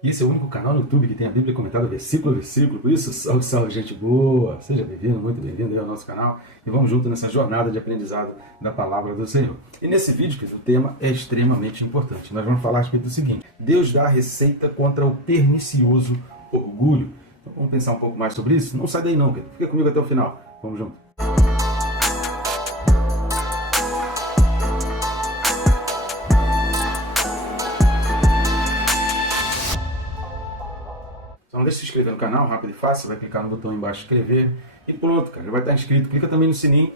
E esse é o único canal no YouTube que tem a Bíblia comentada versículo a versículo. Por isso, salve, salve, gente boa! Seja bem-vindo, muito bem-vindo aí ao nosso canal. E vamos junto nessa jornada de aprendizado da Palavra do Senhor. E nesse vídeo, o tema é extremamente importante. Nós vamos falar a respeito do seguinte: Deus dá a receita contra o pernicioso orgulho. Então vamos pensar um pouco mais sobre isso? Não sai daí não, querido. Fica comigo até o final. Vamos junto. Então deixa de se inscrever no canal, rápido e fácil, vai clicar no botão embaixo inscrever e pronto, cara, já vai estar inscrito. Clica também no sininho,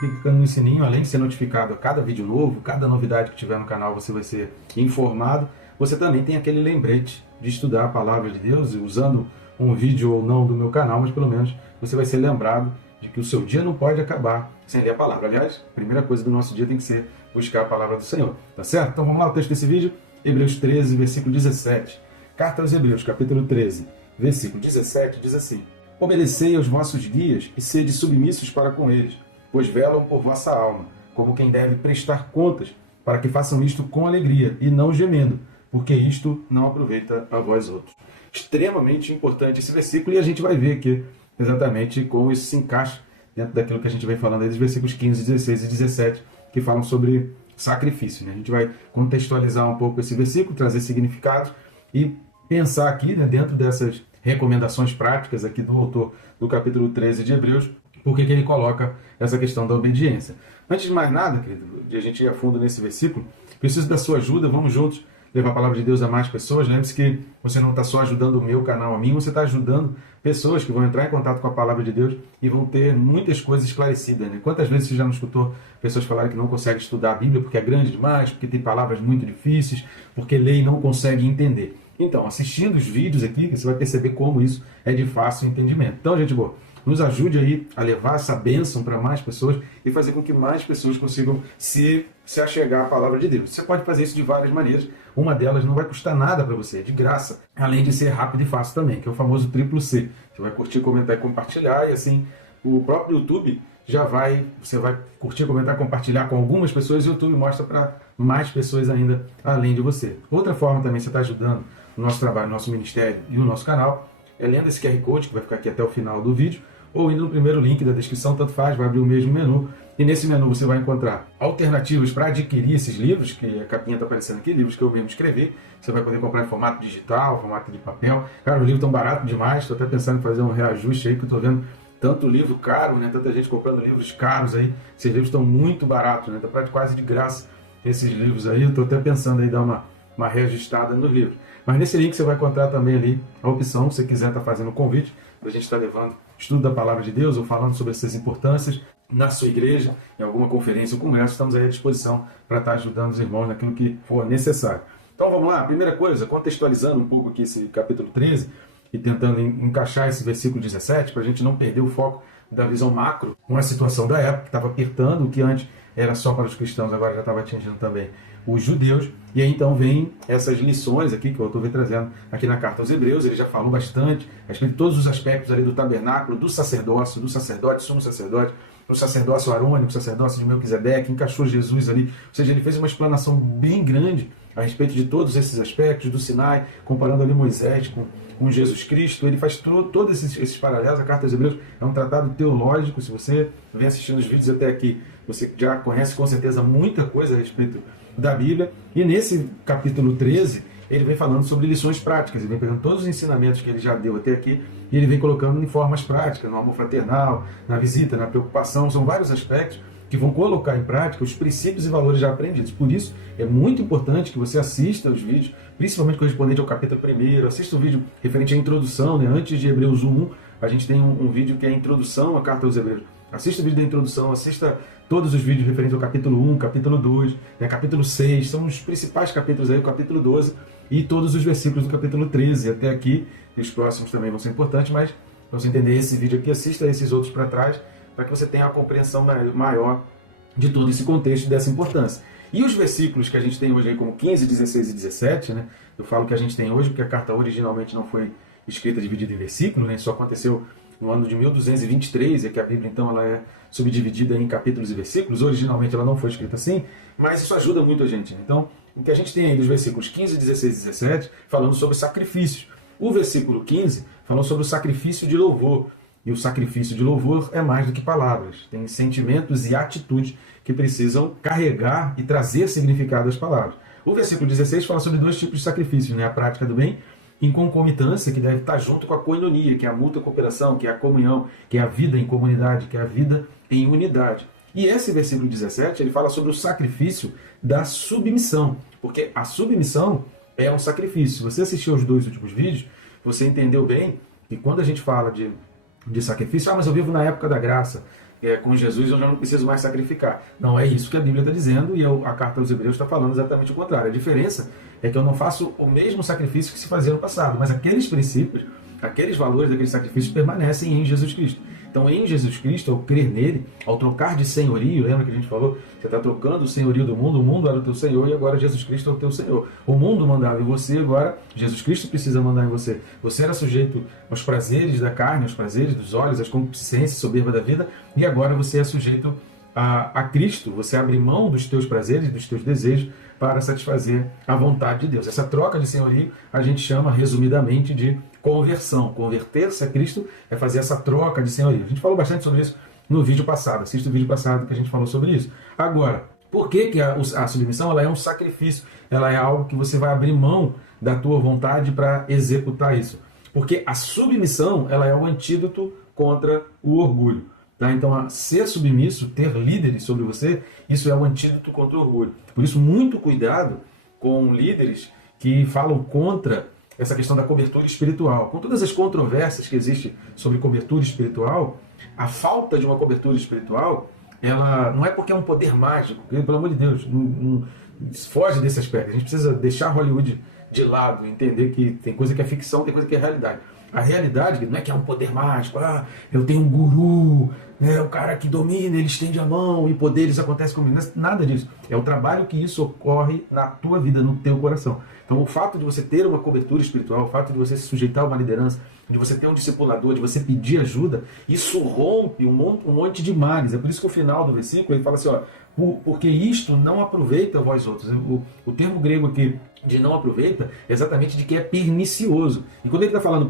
fica clicando no sininho, além de ser notificado a cada vídeo novo, cada novidade que tiver no canal você vai ser informado. Você também tem aquele lembrete de estudar a Palavra de Deus, usando um vídeo ou não do meu canal, mas pelo menos você vai ser lembrado de que o seu dia não pode acabar sem ler a Palavra. Aliás, a primeira coisa do nosso dia tem que ser buscar a Palavra do Senhor, tá certo? Então vamos lá, o texto desse vídeo, Hebreus 13, versículo 17. Carta aos Hebreus, capítulo 13. Versículo 17 diz assim: Obedecei aos vossos guias e sede submissos para com eles, pois velam por vossa alma, como quem deve prestar contas, para que façam isto com alegria e não gemendo, porque isto não aproveita a vós outros. Extremamente importante esse versículo, e a gente vai ver aqui exatamente como isso se encaixa dentro daquilo que a gente vem falando aí dos versículos 15, 16 e 17, que falam sobre sacrifício, né? A gente vai contextualizar um pouco esse versículo, trazer significados e pensar aqui, né, dentro dessas recomendações práticas aqui do autor do capítulo 13 de Hebreus, por que ele coloca essa questão da obediência. Antes de mais nada, querido, de a gente ir a fundo nesse versículo, preciso da sua ajuda, vamos juntos levar a palavra de Deus a mais pessoas. Lembre-se que você não está só ajudando o meu canal a mim, você está ajudando pessoas que vão entrar em contato com a palavra de Deus e vão ter muitas coisas esclarecidas, né? Quantas vezes você já não escutou pessoas falarem que não conseguem estudar a Bíblia porque é grande demais, porque tem palavras muito difíceis, porque lê e não consegue entender? Então, assistindo os vídeos aqui, você vai perceber como isso é de fácil entendimento. Então, gente boa, nos ajude aí a levar essa bênção para mais pessoas e fazer com que mais pessoas consigam se achegar à palavra de Deus. Você pode fazer isso de várias maneiras. Uma delas não vai custar nada para você, é de graça. Além de ser rápido e fácil também, que é o famoso triplo C. Você vai curtir, comentar e compartilhar, e assim o próprio YouTube você vai curtir, comentar, compartilhar com algumas pessoas e o YouTube mostra para mais pessoas ainda além de você. Outra forma também você está ajudando o nosso trabalho, o nosso ministério e o nosso canal é lendo esse QR Code que vai ficar aqui até o final do vídeo, ou indo no primeiro link da descrição, tanto faz, vai abrir o mesmo menu, e nesse menu você vai encontrar alternativas para adquirir esses livros, que a capinha está aparecendo aqui, livros que eu mesmo escrevi. Você vai poder comprar em formato digital, formato de papel. Cara, os livros estão baratos demais, estou até pensando em fazer um reajuste aí, que eu estou vendo tanto livro caro, né? Tanta gente comprando livros caros aí. Esses livros estão muito baratos, né? Está quase de graça esses livros aí. Eu estou até pensando em dar uma reajustada nos livros. Mas nesse link você vai encontrar também ali a opção, se você quiser estar fazendo o convite, para a gente estar levando estudo da Palavra de Deus ou falando sobre essas importâncias na sua igreja, em alguma conferência ou congresso. Estamos aí à disposição para estar ajudando os irmãos naquilo que for necessário. Então vamos lá, primeira coisa, contextualizando um pouco aqui esse capítulo 13, e tentando encaixar esse versículo 17, para a gente não perder o foco da visão macro, uma situação da época que estava apertando, o que antes era só para os cristãos, agora já estava atingindo também os judeus. E aí então vem essas lições aqui que o autor vem trazendo aqui na carta aos Hebreus. Ele já falou bastante a respeito de todos os aspectos ali do tabernáculo, do sacerdócio, sumo sacerdote, do sacerdócio arônico, sacerdócio de Melquisedeque, encaixou Jesus ali, ou seja, ele fez uma explanação bem grande a respeito de todos esses aspectos do Sinai, comparando ali Moisés com Jesus Cristo. Ele faz todos esses paralelos. A carta aos Hebreus é um tratado teológico. Se você vem assistindo os vídeos até aqui, você já conhece com certeza muita coisa a respeito da Bíblia. E nesse capítulo 13, ele vem falando sobre lições práticas. Ele vem pegando todos os ensinamentos que ele já deu até aqui e ele vem colocando em formas práticas, no amor fraternal, na visita, na preocupação. São vários aspectos que vão colocar em prática os princípios e valores já aprendidos. Por isso, é muito importante que você assista os vídeos, principalmente correspondente ao capítulo 1, assista o vídeo referente à introdução, né? Antes de Hebreus 1, a gente tem um vídeo que é a introdução à carta aos Hebreus. Assista o vídeo da introdução, assista todos os vídeos referentes ao capítulo 1, capítulo 2, né? Capítulo 6, são os principais capítulos aí, o capítulo 12, e todos os versículos do capítulo 13 até aqui, e os próximos também vão ser importantes, mas para você entender esse vídeo aqui, assista esses outros para trás, para que você tenha a compreensão maior de todo esse contexto e dessa importância. E os versículos que a gente tem hoje aí, como 15, 16 e 17, né? Eu falo que a gente tem hoje porque a carta originalmente não foi escrita dividida em versículos, né? Isso aconteceu no ano de 1223, é que a Bíblia então ela é subdividida em capítulos e versículos. Originalmente ela não foi escrita assim, mas isso ajuda muito a gente. Então, o que a gente tem aí dos versículos 15, 16 e 17, falando sobre sacrifícios. O versículo 15 falou sobre o sacrifício de louvor. E o sacrifício de louvor é mais do que palavras. Tem sentimentos e atitudes que precisam carregar e trazer significado às palavras. O versículo 16 fala sobre dois tipos de sacrifícios, né? A prática do bem em concomitância, que deve estar junto com a koinonia, que é a mútua cooperação, que é a comunhão, que é a vida em comunidade, que é a vida em unidade. E esse versículo 17, ele fala sobre o sacrifício da submissão, porque a submissão é um sacrifício. Se você assistiu aos 2 últimos vídeos, você entendeu bem que quando a gente fala de sacrifício, mas eu vivo na época da graça, com Jesus eu já não preciso mais sacrificar. Não é isso que a Bíblia está dizendo, e a carta aos Hebreus está falando exatamente o contrário. A diferença é que eu não faço o mesmo sacrifício que se fazia no passado, mas aqueles princípios, aqueles valores daqueles sacrifícios permanecem em Jesus Cristo. Então, em Jesus Cristo, ao crer nele, ao trocar de senhorio, lembra que a gente falou? Você está trocando o senhorio do mundo, o mundo era o teu senhor e agora Jesus Cristo é o teu senhor. O mundo mandava em você, agora Jesus Cristo precisa mandar em você. Você era sujeito aos prazeres da carne, aos prazeres dos olhos, às concupiscências soberba da vida, e agora você é sujeito a Cristo. Você abre mão dos teus prazeres, dos teus desejos, para satisfazer a vontade de Deus. Essa troca de senhorio a gente chama resumidamente de conversão. Converter-se a Cristo é fazer essa troca de senhorio. A gente falou bastante sobre isso no vídeo passado. Assista o vídeo passado que a gente falou sobre isso. Agora, por que a submissão ela é um sacrifício? Ela é algo que você vai abrir mão da tua vontade para executar isso. Porque a submissão ela é o antídoto contra o orgulho. Tá? Então, ser submisso, ter líderes sobre você, isso é o antídoto contra o orgulho. Por isso, muito cuidado com líderes que falam contra essa questão da cobertura espiritual. Com todas as controvérsias que existem sobre cobertura espiritual, a falta de uma cobertura espiritual, ela não é porque é um poder mágico, porque, pelo amor de Deus, não foge desse aspecto. A gente precisa deixar Hollywood de lado, entender que tem coisa que é ficção, tem coisa que é realidade. A realidade não é que é um poder mágico, eu tenho um guru, né, o cara que domina, ele estende a mão e poderes acontecem comigo. Nada disso. É o trabalho que isso ocorre na tua vida, no teu coração. Então o fato de você ter uma cobertura espiritual, o fato de você se sujeitar a uma liderança, de você ter um discipulador, de você pedir ajuda, isso rompe um monte de males. É por isso que o final do versículo ele fala assim, porque isto não aproveita vós outros. O termo grego aqui de não aproveita é exatamente de que é pernicioso. E quando ele está falando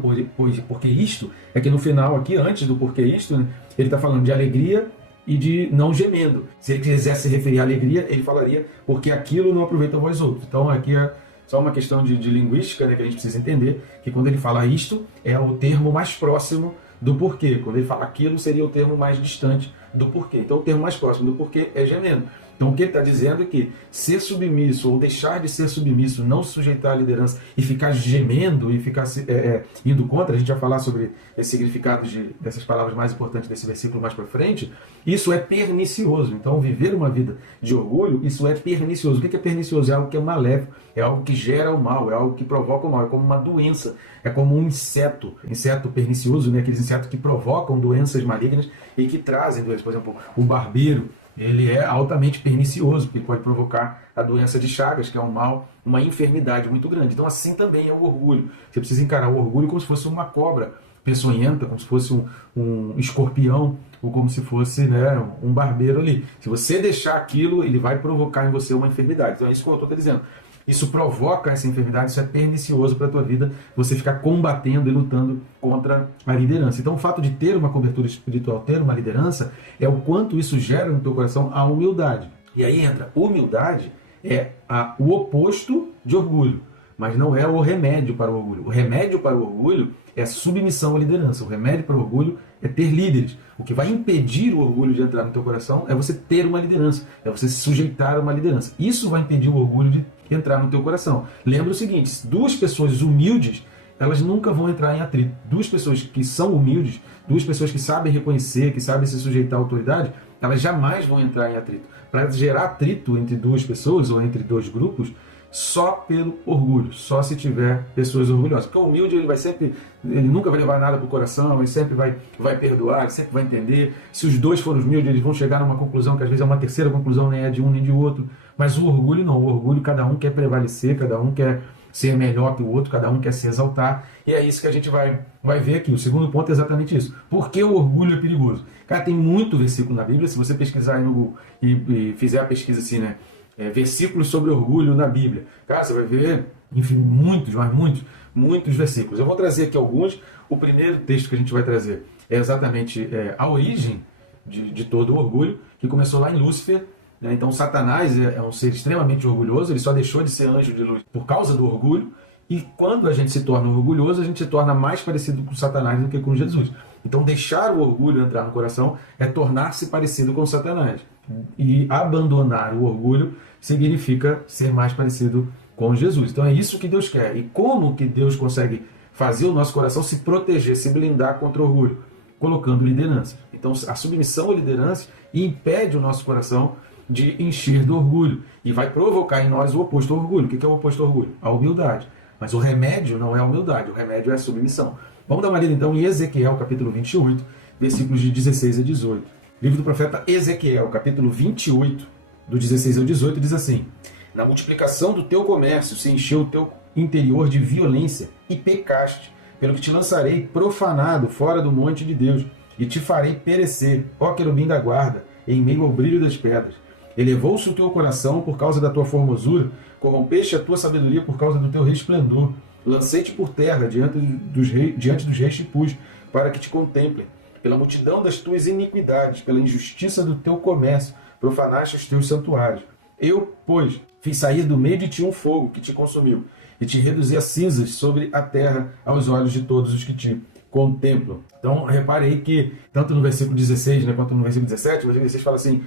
porque isto, é que no final aqui, antes do porque isto, né, ele está falando de alegria e de não gemendo. Se ele quisesse se referir à alegria, ele falaria porque aquilo não aproveita vós outros. Então aqui é só uma questão de linguística, né, que a gente precisa entender, que quando ele fala isto, é o termo mais próximo do porquê. Quando ele fala aquilo, seria o termo mais distante do porquê. Então o termo mais próximo do porquê é gemendo. Então o que ele está dizendo é que ser submisso ou deixar de ser submisso, não se sujeitar à liderança e ficar gemendo e ficar indo contra, a gente vai falar sobre esse significado dessas palavras mais importantes desse versículo mais para frente, isso é pernicioso. Então viver uma vida de orgulho, isso é pernicioso. O que é pernicioso? É algo que é maléfico, é algo que gera o mal, é algo que provoca o mal, é como uma doença, é como um inseto pernicioso, né? Aqueles insetos que provocam doenças malignas e que trazem doenças. Por exemplo, o barbeiro, ele é altamente pernicioso, porque pode provocar a doença de Chagas, que é um mal, uma enfermidade muito grande. Então assim também é o orgulho. Você precisa encarar o orgulho como se fosse uma cobra peçonhenta, como se fosse um escorpião, ou como se fosse, né, um barbeiro ali. Se você deixar aquilo, ele vai provocar em você uma enfermidade. Então é isso que eu estou dizendo. Isso provoca essa enfermidade, isso é pernicioso para a tua vida, você ficar combatendo e lutando contra a liderança. Então o fato de ter uma cobertura espiritual, ter uma liderança, é o quanto isso gera no teu coração a humildade. E aí entra, humildade é o oposto de orgulho, mas não é o remédio para o orgulho. O remédio para o orgulho é submissão à liderança. O remédio para o orgulho é ter líderes. O que vai impedir o orgulho de entrar no teu coração é você ter uma liderança, é você se sujeitar a uma liderança. Isso vai impedir o orgulho de entrar no teu coração. Lembra o seguinte, duas pessoas humildes, elas nunca vão entrar em atrito. Duas pessoas que são humildes, duas pessoas que sabem reconhecer, que sabem se sujeitar à autoridade, elas jamais vão entrar em atrito. Para gerar atrito entre duas pessoas ou entre dois grupos, só pelo orgulho, só se tiver pessoas orgulhosas. Porque o humilde, ele nunca vai levar nada para o coração, ele sempre vai perdoar, ele sempre vai entender. Se os dois forem humildes, eles vão chegar numa conclusão que às vezes é uma terceira conclusão, nem é de um nem de outro. Mas o orgulho não, o orgulho cada um quer prevalecer, cada um quer ser melhor que o outro, cada um quer se exaltar, e é isso que a gente vai ver aqui. O segundo ponto é exatamente isso. Por que o orgulho é perigoso? Cara, tem muito versículo na Bíblia, se você pesquisar aí no Google e fizer a pesquisa assim, né, versículos sobre orgulho na Bíblia, cara, você vai ver, enfim, muitos, mas muitos versículos. Eu vou trazer aqui alguns. O primeiro texto que a gente vai trazer é exatamente a origem de todo o orgulho, que começou lá em Lúcifer. Então Satanás é um ser extremamente orgulhoso, ele só deixou de ser anjo de luz por causa do orgulho, e quando a gente se torna orgulhoso, a gente se torna mais parecido com Satanás do que com Jesus. Então deixar o orgulho entrar no coração é tornar-se parecido com Satanás. E abandonar o orgulho significa ser mais parecido com Jesus. Então é isso que Deus quer. E como que Deus consegue fazer o nosso coração se proteger, se blindar contra o orgulho? Colocando liderança. Então a submissão à liderança impede o nosso coração de encher do orgulho e vai provocar em nós o oposto ao orgulho. O que é o oposto ao orgulho? A humildade. Mas o remédio não é a humildade, o remédio é a submissão. Vamos dar uma lida então em Ezequiel, capítulo 28, versículos de 16 a 18. Livro do profeta Ezequiel, capítulo 28, do 16 ao 18, diz assim: Na multiplicação do teu comércio se encheu o teu interior de violência e pecaste, pelo que te lançarei profanado fora do monte de Deus e te farei perecer, ó querubim da guarda, em meio ao brilho das pedras. Elevou-se o teu coração por causa da tua formosura, corrompeste a tua sabedoria por causa do teu resplendor. Lancei-te por terra diante dos reis te pus, para que te contemplem. Pela multidão das tuas iniquidades, pela injustiça do teu comércio, profanaste os teus santuários. Eu, pois, fiz sair do meio de ti um fogo que te consumiu, e te reduzi a cinzas sobre a terra aos olhos de todos os que te contemplam. Então, reparei que, tanto no versículo 16, quanto no versículo 17, o versículo 16 fala assim: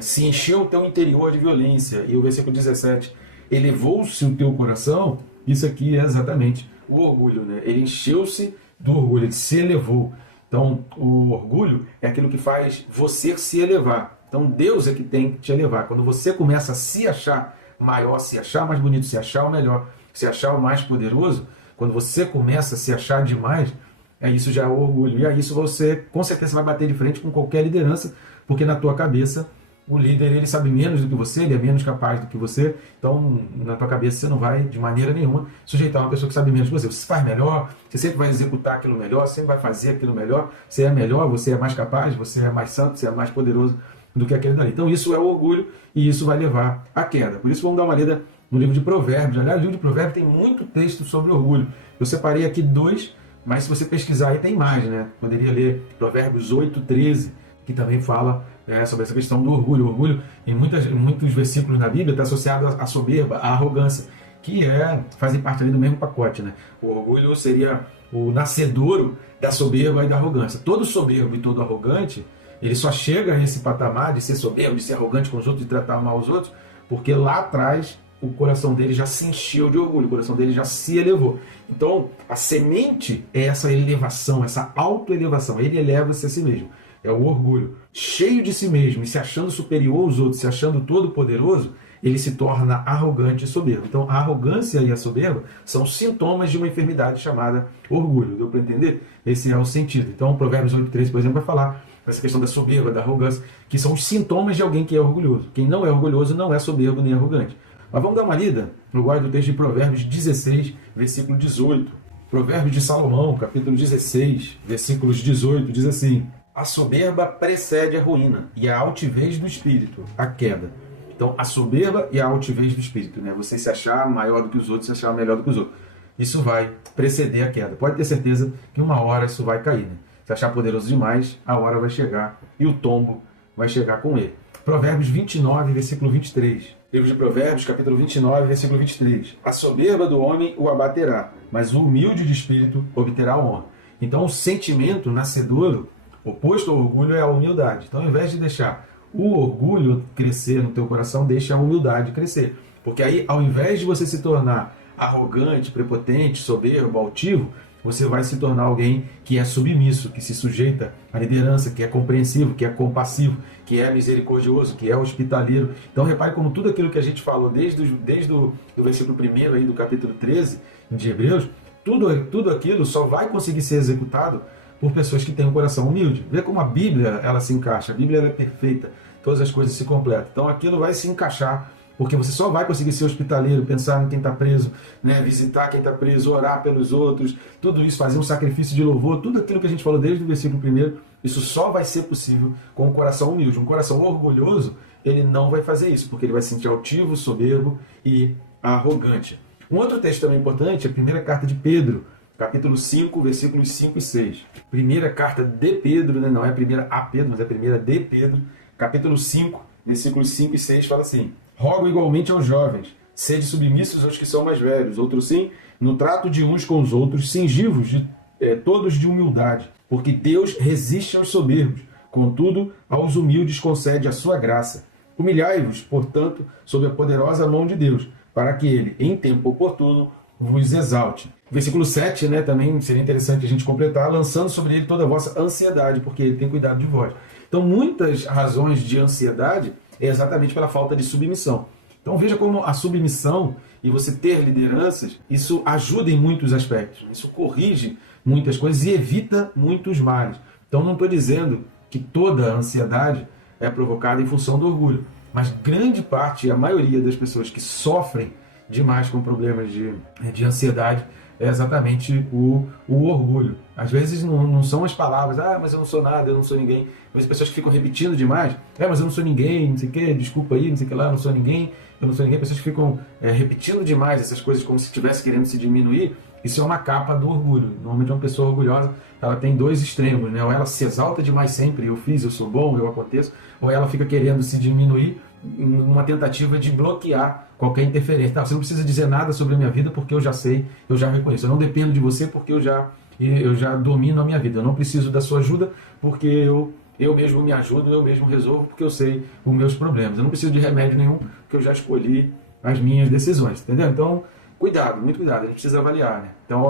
se encheu o teu interior de violência. E o versículo 17, elevou-se o teu coração. Isso aqui é exatamente o orgulho, né? Ele encheu-se do orgulho, ele se elevou. Então, o orgulho é aquilo que faz você se elevar. Então, Deus é que tem que te elevar. Quando você começa a se achar maior, se achar mais bonito, se achar o melhor, se achar o mais poderoso, quando você começa a se achar demais, isso já é o orgulho. E aí isso você, com certeza, vai bater de frente com qualquer liderança, porque na tua cabeça o líder ele sabe menos do que você, ele é menos capaz do que você, então na tua cabeça você não vai de maneira nenhuma sujeitar uma pessoa que sabe menos que você. Você faz melhor, você sempre vai executar aquilo melhor, você sempre vai fazer aquilo melhor, você é melhor, você é mais capaz, você é mais santo, você é mais poderoso do que aquele dali. Então isso é o orgulho e isso vai levar à queda. Por isso vamos dar uma lida no livro de Provérbios. Aliás, o livro de Provérbios tem muito texto sobre orgulho. Eu separei aqui 2, mas se você pesquisar aí tem mais, né? Poderia ler Provérbios 8:13, que também fala sobre essa questão do orgulho. O orgulho, em muitos versículos na Bíblia, está associado à soberba, à arrogância, que fazem parte ali do mesmo pacote, né? O orgulho seria o nascedouro da soberba e da arrogância. Todo soberbo e todo arrogante, ele só chega a esse patamar de ser soberbo, de ser arrogante com os outros, de tratar mal os outros, porque lá atrás o coração dele já se encheu de orgulho, o coração dele já se elevou. Então, a semente é essa elevação, essa autoelevação. Ele eleva-se a si mesmo. É o orgulho. Cheio de si mesmo e se achando superior aos outros, se achando todo-poderoso, ele se torna arrogante e soberbo. Então, a arrogância e a soberba são sintomas de uma enfermidade chamada orgulho. Deu para entender? Esse é o sentido. Então, o Provérbios 8:13, por exemplo, vai falar essa questão da soberba, da arrogância, que são os sintomas de alguém que é orgulhoso. Quem não é orgulhoso não é soberbo nem arrogante. Mas vamos dar uma lida no guarda do texto de Provérbios 16, versículo 18. Provérbios de Salomão, capítulo 16, versículos 18, diz assim: a soberba precede a ruína e a altivez do espírito, a queda. Então, a soberba e a altivez do espírito, né? Você se achar maior do que os outros, se achar melhor do que os outros. Isso vai preceder a queda. Pode ter certeza que uma hora isso vai cair, né? Se achar poderoso demais, a hora vai chegar e o tombo vai chegar com ele. Provérbios 29, versículo 23. Livro de Provérbios, capítulo 29, versículo 23. A soberba do homem o abaterá, mas o humilde de espírito obterá honra. Então, o sentimento nascedouro, oposto ao orgulho, é a humildade. Então, ao invés de deixar o orgulho crescer no teu coração, deixa a humildade crescer. Porque aí, ao invés de você se tornar arrogante, prepotente, soberbo, altivo, você vai se tornar alguém que é submisso, que se sujeita à liderança, que é compreensivo, que é compassivo, que é misericordioso, que é hospitaleiro. Então repare como tudo aquilo que a gente falou desde o versículo 1 aí do capítulo 13 de Hebreus, tudo aquilo só vai conseguir ser executado por pessoas que têm um coração humilde. Vê como a Bíblia ela se encaixa, a Bíblia ela é perfeita, todas as coisas se completam. Então aquilo vai se encaixar porque você só vai conseguir ser hospitaleiro, pensar em quem está preso, né? Visitar quem está preso, orar pelos outros, tudo isso, fazer um sacrifício de louvor, tudo aquilo que a gente falou desde o versículo 1, isso só vai ser possível com um coração humilde. Um coração orgulhoso, ele não vai fazer isso, porque ele vai se sentir altivo, soberbo e arrogante. Um outro texto também importante é a primeira carta de Pedro, capítulo 5, versículos 5 e 6. Primeira carta de Pedro, né? Não é a primeira a Pedro, mas é a primeira de Pedro, capítulo 5, versículos 5 e 6, fala assim: rogo igualmente aos jovens, sede submissos aos que são mais velhos, outros sim, no trato de uns com os outros, cingivos todos de humildade, porque Deus resiste aos soberbos, contudo, aos humildes concede a sua graça. Humilhai-vos, portanto, sob a poderosa mão de Deus, para que ele, em tempo oportuno, vos exalte. Versículo 7, né, também seria interessante a gente completar, lançando sobre ele toda a vossa ansiedade, porque ele tem cuidado de vós. Então, muitas razões de ansiedade é exatamente pela falta de submissão. Então, veja como a submissão e você ter lideranças, isso ajuda em muitos aspectos. Isso corrige muitas coisas e evita muitos males. Então, não estou dizendo que toda a ansiedade é provocada em função do orgulho, mas grande parte, a maioria das pessoas que sofrem demais com problemas de ansiedade é exatamente o orgulho. Às vezes não são as palavras, mas eu não sou nada, eu não sou ninguém. Mas as pessoas que ficam repetindo demais, mas eu não sou ninguém, não sei o que, desculpa aí, não sei o que lá, eu não sou ninguém, eu não sou ninguém. Pessoas que ficam repetindo demais essas coisas como se estivesse querendo se diminuir, isso é uma capa do orgulho. Normalmente uma pessoa orgulhosa, ela tem dois extremos, né? Ou ela se exalta demais sempre, eu fiz, eu sou bom, eu aconteço, ou ela fica querendo se diminuir numa tentativa de bloquear qualquer interferência. Você não precisa dizer nada sobre a minha vida porque eu já sei, eu já reconheço. Eu não dependo de você porque eu já domino a minha vida. Eu não preciso da sua ajuda porque eu mesmo me ajudo, eu mesmo resolvo porque eu sei os meus problemas. Eu não preciso de remédio nenhum porque eu já escolhi as minhas decisões, entendeu? Então, cuidado, muito cuidado. A gente precisa avaliar, né? Então,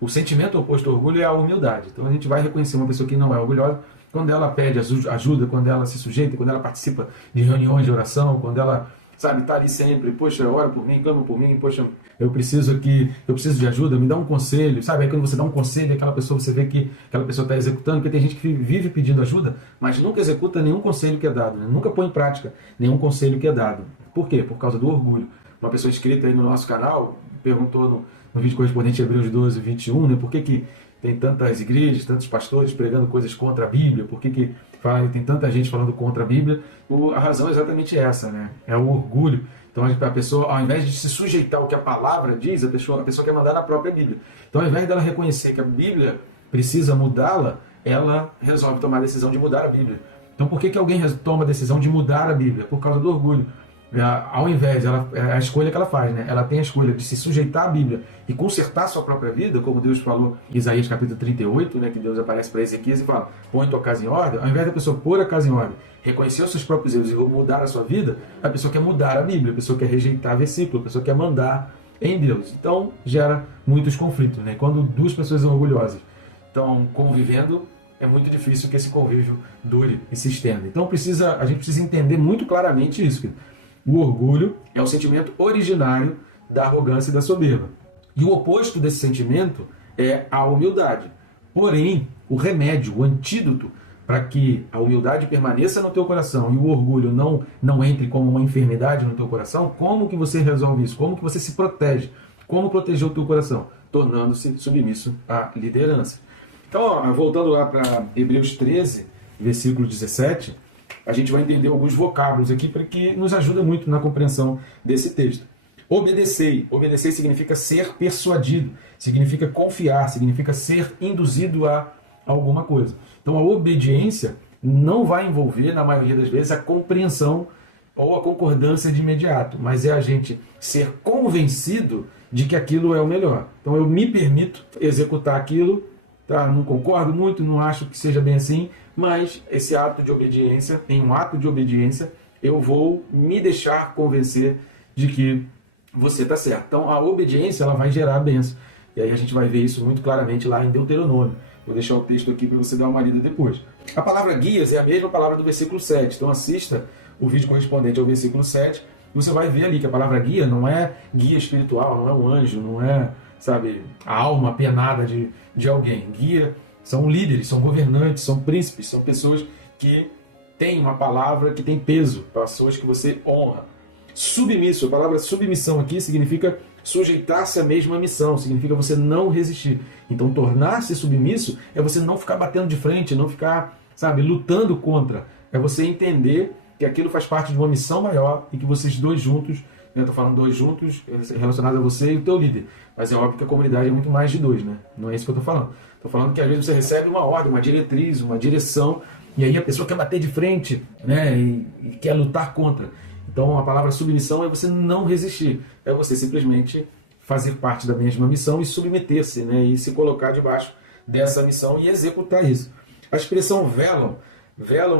o sentimento oposto ao orgulho é a humildade. Então, a gente vai reconhecer uma pessoa que não é orgulhosa quando ela pede ajuda, quando ela se sujeita, quando ela participa de reuniões de oração, quando ela, sabe, está ali sempre, poxa, ora por mim, clama por mim, poxa, eu preciso de ajuda, me dá um conselho, sabe? Aí quando você dá um conselho, aquela pessoa, você vê que aquela pessoa está executando, porque tem gente que vive pedindo ajuda, mas nunca executa nenhum conselho que é dado, né? Nunca põe em prática nenhum conselho que é dado. Por quê? Por causa do orgulho. Uma pessoa inscrita aí no nosso canal perguntou no vídeo correspondente a Hebreus 12, 21, né? Por que tem tantas igrejas, tantos pastores pregando coisas contra a Bíblia? Por que tem tanta gente falando contra a Bíblia? A razão é exatamente essa, né? É o orgulho. Então a pessoa, ao invés de se sujeitar ao que a palavra diz, a pessoa quer mandar na própria Bíblia. Então ao invés dela reconhecer que a Bíblia precisa mudá-la, ela resolve tomar a decisão de mudar a Bíblia. Então por que alguém toma a decisão de mudar a Bíblia? Por causa do orgulho. Ao invés, a escolha que ela faz, né? Ela tem a escolha de se sujeitar à Bíblia e consertar a sua própria vida, como Deus falou em Isaías capítulo 38, né? Que Deus aparece para Ezequias e fala, põe tua casa em ordem. Ao invés da pessoa pôr a casa em ordem, reconhecer os seus próprios erros e mudar a sua vida, a pessoa quer mudar a Bíblia, a pessoa quer rejeitar versículo, a pessoa quer mandar em Deus. Então, gera muitos conflitos, né? Quando duas pessoas são orgulhosas estão convivendo, é muito difícil que esse convívio dure e se estenda. Então, a gente precisa entender muito claramente isso, o orgulho é o sentimento originário da arrogância e da soberba. E o oposto desse sentimento é a humildade. Porém, o remédio, o antídoto para que a humildade permaneça no teu coração e o orgulho não entre como uma enfermidade no teu coração, como que você resolve isso? Como que você se protege? Como proteger o teu coração? Tornando-se submisso à liderança. Então, voltando lá para Hebreus 13, versículo 17, a gente vai entender alguns vocábulos aqui para que nos ajuda muito na compreensão desse texto. Obedecei. Obedecer significa ser persuadido, significa confiar, significa ser induzido a alguma coisa. Então a obediência não vai envolver, na maioria das vezes, a compreensão ou a concordância de imediato, mas é a gente ser convencido de que aquilo é o melhor. Então eu me permito executar aquilo, tá? Não concordo muito, não acho que seja bem assim, mas esse ato de obediência, em um ato de obediência, eu vou me deixar convencer de que você está certo. Então a obediência ela vai gerar a bênção. E aí a gente vai ver isso muito claramente lá em Deuteronômio. Vou deixar o texto aqui para você dar uma lida depois. A palavra guias é a mesma palavra do versículo 7. Então assista o vídeo correspondente ao versículo 7. Você vai ver ali que a palavra guia não é guia espiritual, não é um anjo, não é, sabe, a alma penada de alguém. Guia são líderes, são governantes, são príncipes, são pessoas que têm uma palavra que tem peso, pessoas que você honra. submisso. A palavra submissão aqui significa sujeitar-se à mesma missão, significa você não resistir. Então, tornar-se submisso é você não ficar batendo de frente, não ficar, sabe, lutando contra. É você entender que aquilo faz parte de uma missão maior e que vocês dois juntos, né, estou falando dois juntos, relacionado a você e o teu líder. Mas é óbvio que a comunidade é muito mais de dois, né? Não é isso que eu estou falando. Estou falando que às vezes você recebe uma ordem, uma diretriz, uma direção, e aí a pessoa quer bater de frente, né, e quer lutar contra. Então a palavra submissão é você não resistir, é você simplesmente fazer parte da mesma missão e submeter-se, né, e se colocar debaixo dessa missão e executar isso. A expressão velam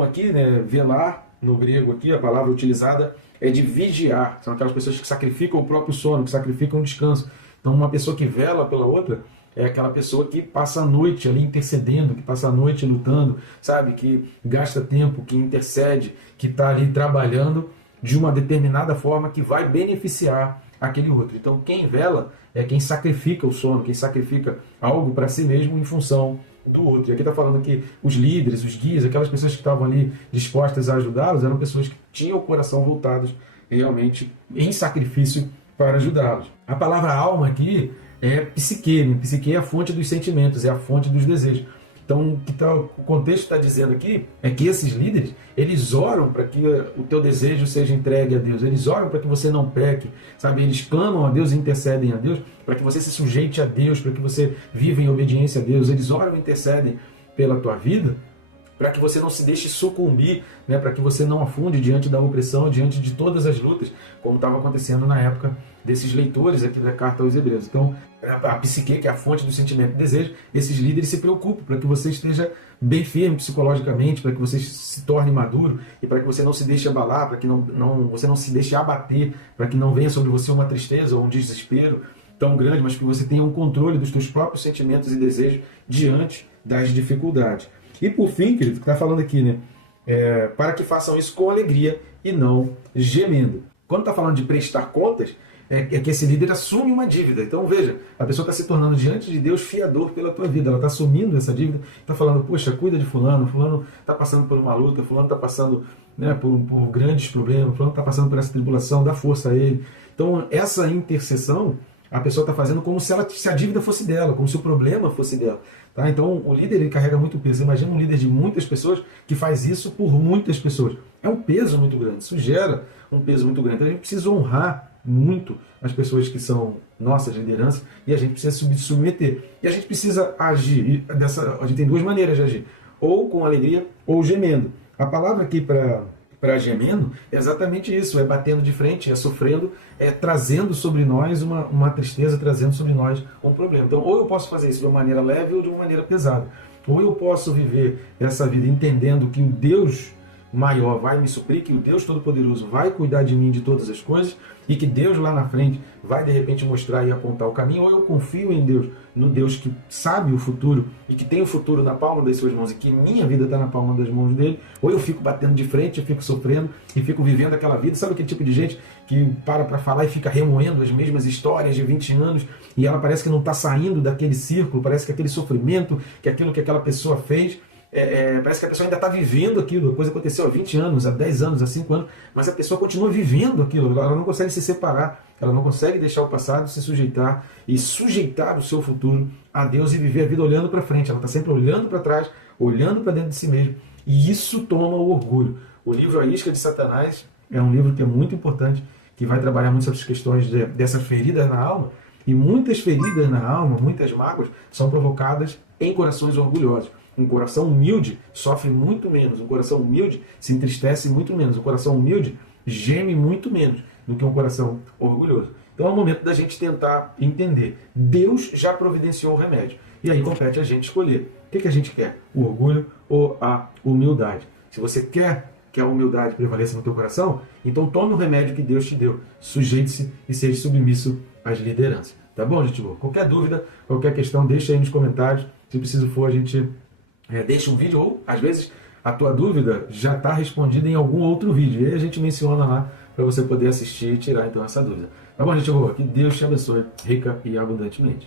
aqui, né, velar no grego aqui, a palavra utilizada é de vigiar. São aquelas pessoas que sacrificam o próprio sono, que sacrificam o descanso. Então uma pessoa que vela pela outra é aquela pessoa que passa a noite ali intercedendo, que passa a noite lutando, sabe, que gasta tempo, que intercede, que está ali trabalhando de uma determinada forma que vai beneficiar aquele outro. Então quem vela é quem sacrifica o sono, quem sacrifica algo para si mesmo em função do outro. E aqui está falando que os líderes, os guias, aquelas pessoas que estavam ali dispostas a ajudá-los, eram pessoas que tinham o coração voltados realmente em sacrifício para ajudá-los. A palavra alma aqui é psique, né? Psique é a fonte dos sentimentos, é a fonte dos desejos. Então, o contexto está dizendo aqui é que esses líderes, eles oram para que o teu desejo seja entregue a Deus, eles oram para que você não peque, sabe? Eles clamam a Deus e intercedem a Deus para que você se sujeite a Deus, para que você viva em obediência a Deus. Eles oram e intercedem pela tua vida, para que você não se deixe sucumbir, né? Para que você não afunde diante da opressão, diante de todas as lutas, como estava acontecendo na época desses leitores aqui da carta aos Hebreus. Então, a psique, que é a fonte do sentimento e desejo, esses líderes se preocupam para que você esteja bem firme psicologicamente, para que você se torne maduro e para que você não se deixe abalar, para que você não se deixe abater, para que não venha sobre você uma tristeza ou um desespero tão grande, mas que você tenha um controle dos teus próprios sentimentos e desejos diante das dificuldades. E por fim, querido, que está falando aqui, né? Para que façam isso com alegria e não gemendo. Quando está falando de prestar contas, é que esse líder assume uma dívida. Então veja, a pessoa está se tornando diante de Deus fiador pela tua vida. Ela está assumindo essa dívida, está falando, poxa, cuida de fulano está passando por uma luta, fulano está passando, né, por grandes problemas, fulano está passando por essa tribulação, dá força a ele. Então essa intercessão, a pessoa está fazendo como se a dívida fosse dela, como se o problema fosse dela. Tá? Então o líder, ele carrega muito peso. Imagina um líder de muitas pessoas que faz isso por muitas pessoas. É um peso muito grande, isso gera um peso muito grande. Então a gente precisa honrar muito as pessoas que são nossas lideranças e a gente precisa se submeter. E a gente precisa agir, a gente tem duas maneiras de agir, ou com alegria ou gemendo. A palavra aqui para gemendo é exatamente isso, é batendo de frente, é sofrendo, é trazendo sobre nós uma tristeza, trazendo sobre nós um problema. Então, ou eu posso fazer isso de uma maneira leve ou de uma maneira pesada. Ou eu posso viver essa vida entendendo que o Deus maior vai me suprir, que o Deus Todo-Poderoso vai cuidar de mim de todas as coisas e que Deus lá na frente vai de repente mostrar e apontar o caminho, ou eu confio em Deus, no Deus que sabe o futuro e que tem o futuro na palma das suas mãos e que minha vida está na palma das mãos dele, ou eu fico batendo de frente, eu fico sofrendo e fico vivendo aquela vida. Sabe aquele tipo de gente que para falar e fica remoendo as mesmas histórias de 20 anos e ela parece que não está saindo daquele círculo, parece que aquele sofrimento, que aquilo que aquela pessoa fez, parece que a pessoa ainda está vivendo aquilo, a coisa aconteceu há 20 anos, há 10 anos, há 5 anos, mas a pessoa continua vivendo aquilo, ela não consegue se separar, ela não consegue deixar o passado se sujeitar e sujeitar o seu futuro a Deus e viver a vida olhando para frente. Ela está sempre olhando para trás, olhando para dentro de si mesma, e isso toma o orgulho. O livro A Isca de Satanás é um livro que é muito importante, que vai trabalhar muito sobre as questões dessas feridas na alma, e muitas feridas na alma, muitas mágoas, são provocadas em corações orgulhosos. Um coração humilde sofre muito menos, um coração humilde se entristece muito menos, um coração humilde geme muito menos do que um coração orgulhoso. Então é o momento da gente tentar entender. Deus já providenciou o remédio. E aí compete a gente escolher. O que a gente quer? O orgulho ou a humildade? Se você quer que a humildade prevaleça no teu coração, então tome o remédio que Deus te deu. Sujeite-se e seja submisso às lideranças. Tá bom, gente boa? Qualquer dúvida, qualquer questão, deixa aí nos comentários. Se preciso for, a gente deixa um vídeo, ou às vezes a tua dúvida já está respondida em algum outro vídeo. E aí a gente menciona lá para você poder assistir e tirar então essa dúvida. Tá bom, gente boa? Que Deus te abençoe rica e abundantemente.